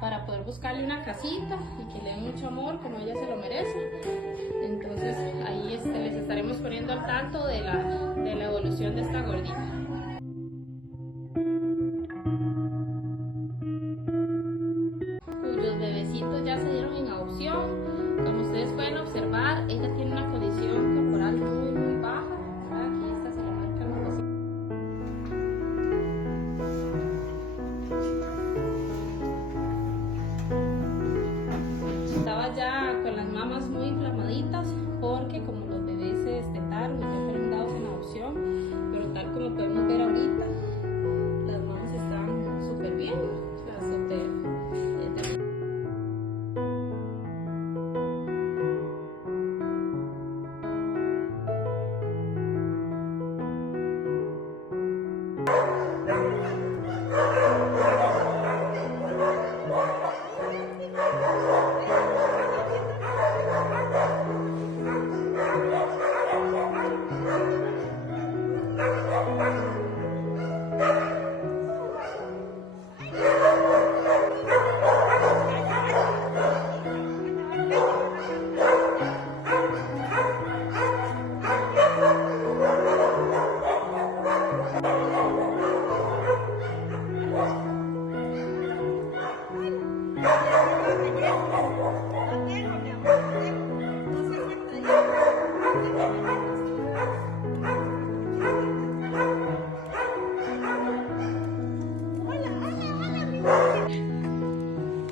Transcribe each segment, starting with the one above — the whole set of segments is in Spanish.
para poder buscarle una casita y que le den mucho amor como ella se lo merece. Entonces ahí les estaremos poniendo al tanto de la evolución de esta gordita. Cuyos bebecitos ya se dieron en adopción. Como ustedes pueden observar, ella tiene una condición corporal muy baja. Aquí esta se le marca el huesito. Estaba ya con las mamas muy inflamaditas porque como los bebés se destetaron y ya fueron dados en adopción, pero tal como podemos ver ahorita, las mamas están súper bien, o sea, súper.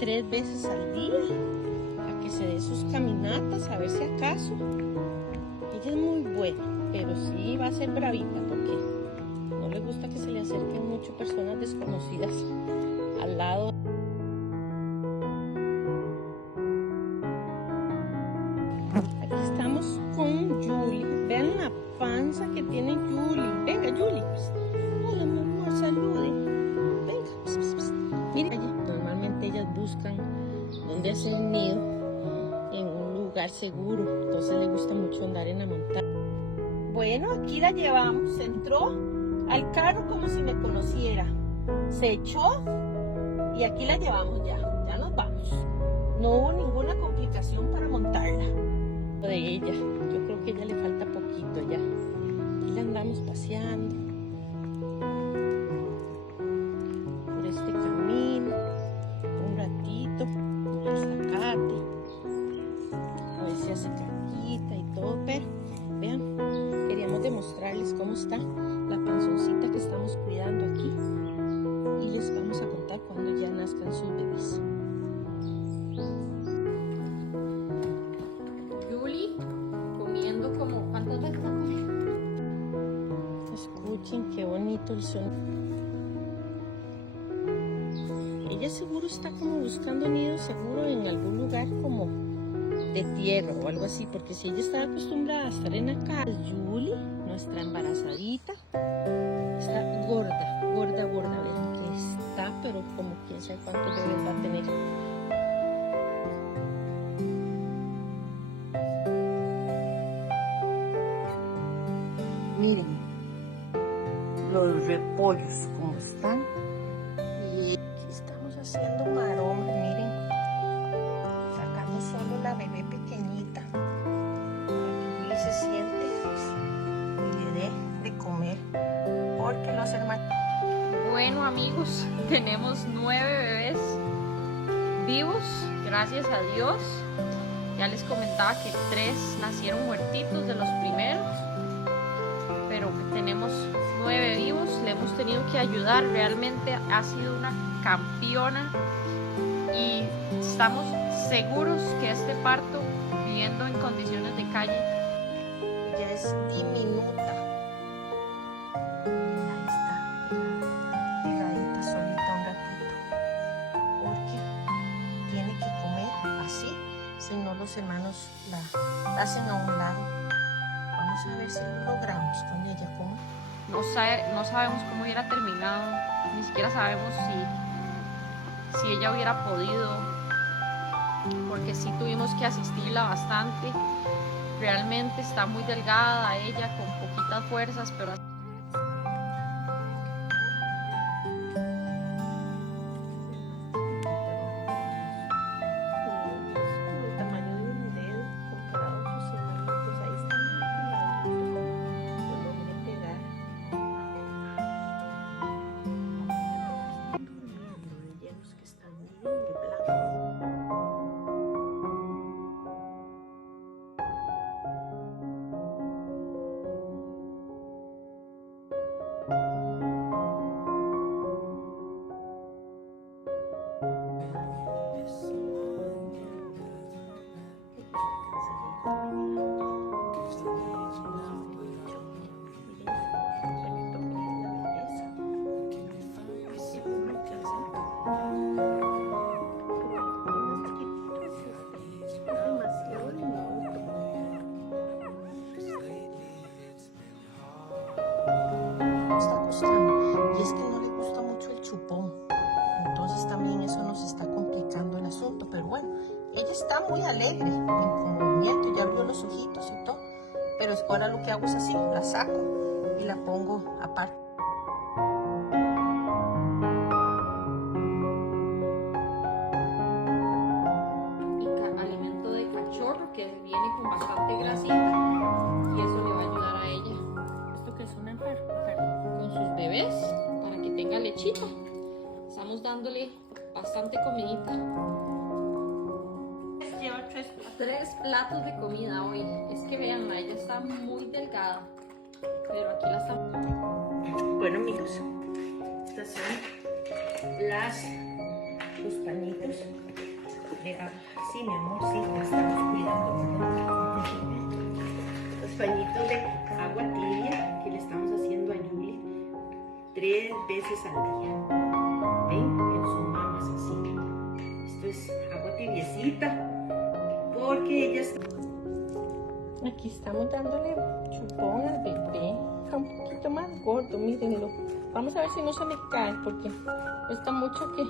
Tres veces al día a que se dé sus caminatas, a ver si acaso. Ella es muy buena, pero sí va a ser bravita porque no le gusta que se le acerquen mucho personas desconocidas al lado. Aquí estamos con Julie. Vean la panza que tiene Julie. Venga, Julie. Hola, mi amor, salude. Venga. Miren allí. Normalmente ellas buscan dónde hacer el nido en un lugar seguro. Entonces les gusta mucho andar en la montaña. Bueno, aquí la llevamos. Entró al carro como si me conociera. Se echó y aquí la llevamos ya. Ya nos vamos. No hubo ninguna complicación para montarla. De ella, yo creo que a ella le falta poquito ya. Aquí la andamos paseando por este camino un ratito con el zacate, a ver si hace caquita y todo, pero vean, queríamos demostrarles cómo está la panzoncita que estamos cuidando aquí y les vamos a contar cuando ya nazcan sus bebés. ¿Cuántas veces ha comido? Escuchen qué bonito el sonido. Ella seguro está como buscando nido seguro en algún lugar como de tierra o algo así, porque si ella está acostumbrada a estar en la calle. Julie, nuestra embarazadita, está gorda, vean que está, pero como quién sabe cuántos bebés va a tener. Miren los repollos como están. Y aquí estamos haciendo maroma, miren. Sacando solo la bebé pequeñita. Para que Julie se siente y le dé de comer. Porque los hermanos... Bueno amigos, tenemos 9 bebés vivos, gracias a Dios. Ya les comentaba que 3 nacieron muertitos de los primeros. Pero tenemos 9 vivos, le hemos tenido que ayudar, realmente ha sido una campeona y estamos seguros que este parto, viviendo en condiciones de calle, ella es diminuta. Ahí está, pegadita solita un ratito, porque tiene que comer así, si no los hermanos la hacen a un lado. Vamos a ver si lo logramos con ella. ¿Cómo? no sabemos cómo hubiera terminado, ni siquiera sabemos si ella hubiera podido, porque sí tuvimos que asistirla bastante. Realmente está muy delgada ella, con poquitas fuerzas, pero muy alegre, en movimiento, ya abrió los ojitos y todo. Pero ahora lo que hago es así, la saco y la pongo aparte. Alimento de cachorro que viene con bastante grasita y eso le va a ayudar a ella. ¿Esto que es una Con sus bebés para que tenga lechita. Estamos dándole bastante comidita. Lleva 3 platos de comida hoy. Es que vean, ella está muy delgada, pero aquí la estamos. Bueno, amigos, estas son los pañitos de agua. Sí, mi amor, sí, la estamos cuidando. Los pañitos de agua tibia que le estamos haciendo a Julie 3 veces al día. ¿Ven? En sus mamas así. Esto es agua tibiecita porque ella está... Aquí estamos dándole chupón al bebé. Está un poquito más gordo, mírenlo. Vamos a ver si no se me cae porque cuesta mucho que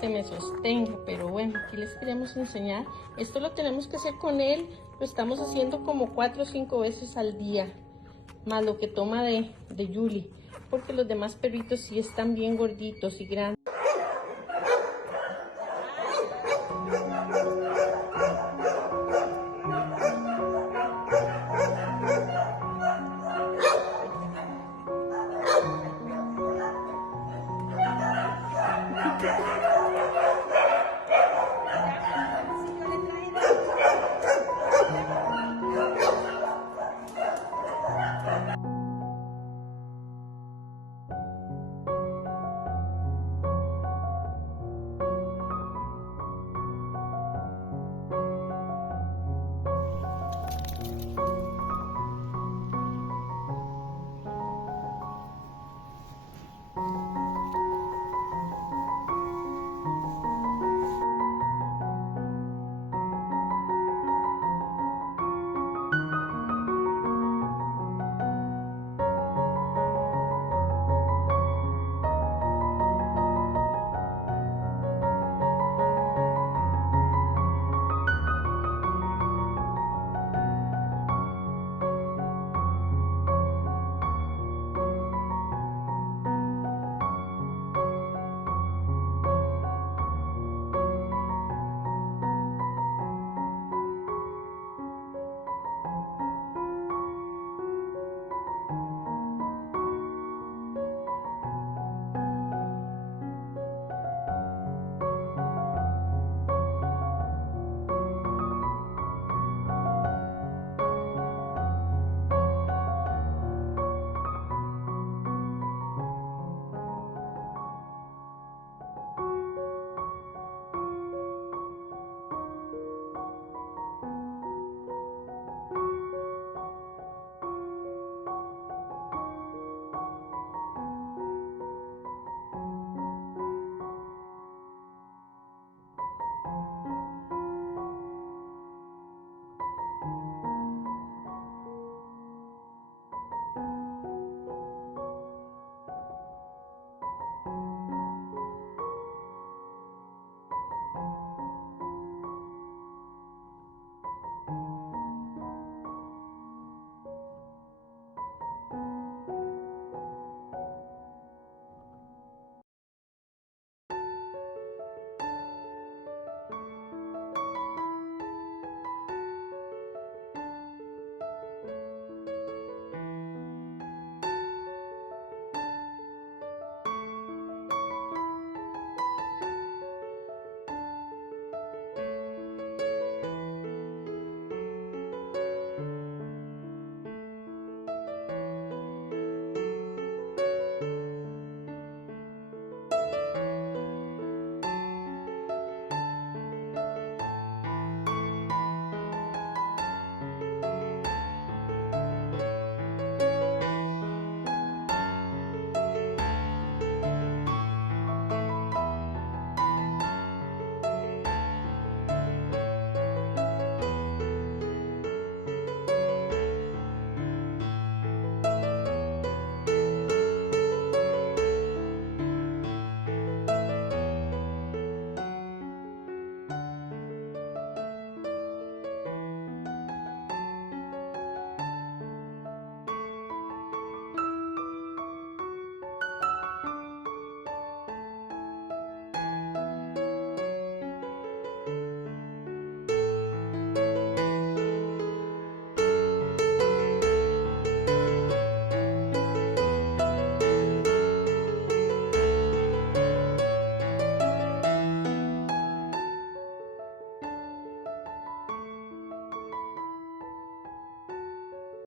se me sostenga, pero bueno, aquí les queremos enseñar. Esto lo tenemos que hacer con él, lo estamos haciendo como 4 o 5 veces al día, más lo que toma de Julie, porque los demás perritos sí están bien gorditos y grandes.